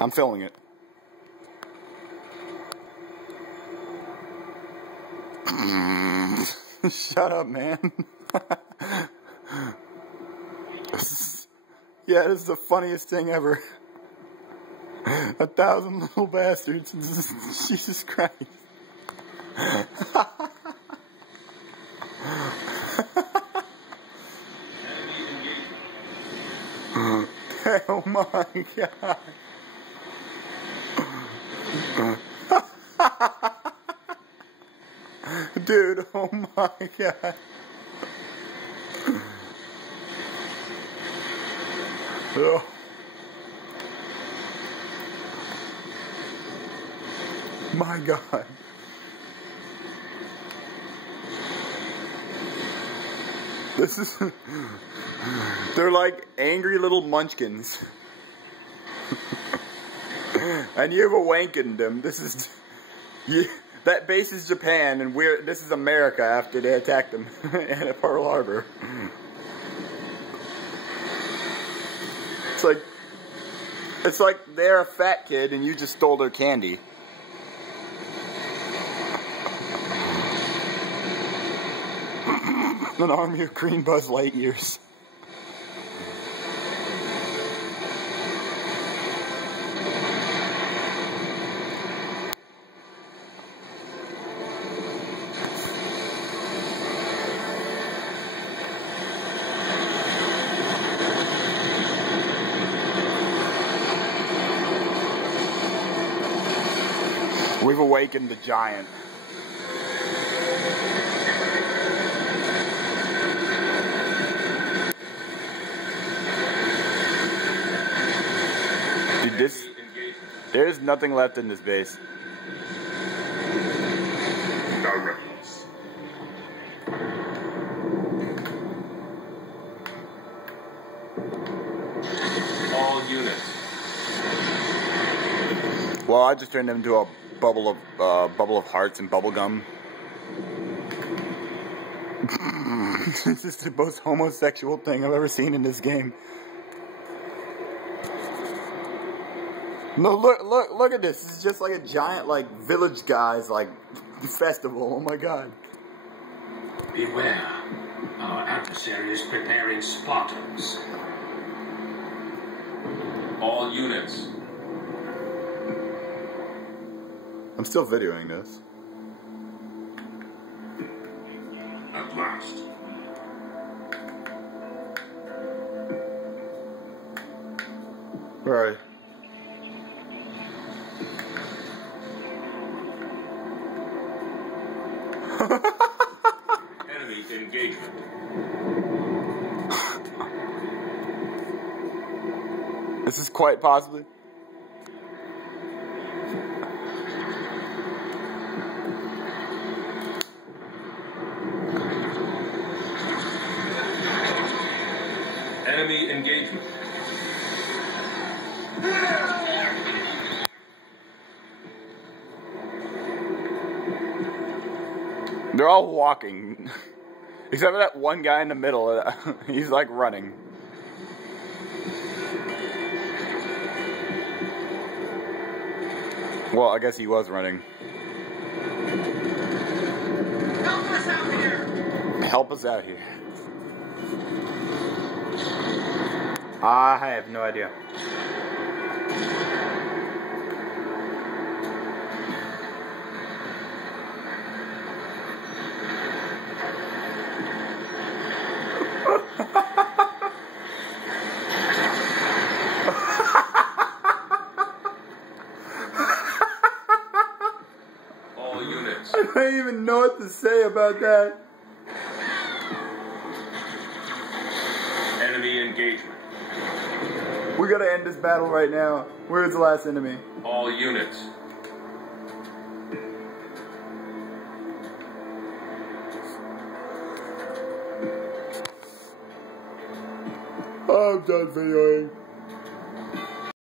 I'm filming it. Shut up, man. Yeah, this is the funniest thing ever. 1,000 little bastards. Jesus Christ. Oh my God. Dude, oh my God. Oh. My God. This is... They're like angry little munchkins. And you've awakened them. This is... that base is Japan, and this is America after they attacked them at Pearl Harbor. It's like they're a fat kid and you just stole their candy. An army of green Buzz Lightyears. We've awakened the giant. Dude, there's nothing left in this base. All units. Well, I just turned them into a bubble of hearts and bubble gum. This is the most homosexual thing I've ever seen in this game. No, look at this. This is just like a giant, like, village guys, like, festival. Oh my God. Beware. Our adversary is preparing Spartans. All units. I'm still videoing this. At last. Where are you? Enemy engagement. This is quite possibly. Enemy engagement. They're all walking. Except for that one guy in the middle. He's like running. Well, I guess he was running. Help us out here! Help us out here. I have no idea. All units. I don't even know what to say about that. Enemy engagement. We gotta end this battle right now. Where's the last enemy? All units. I'm done videoing.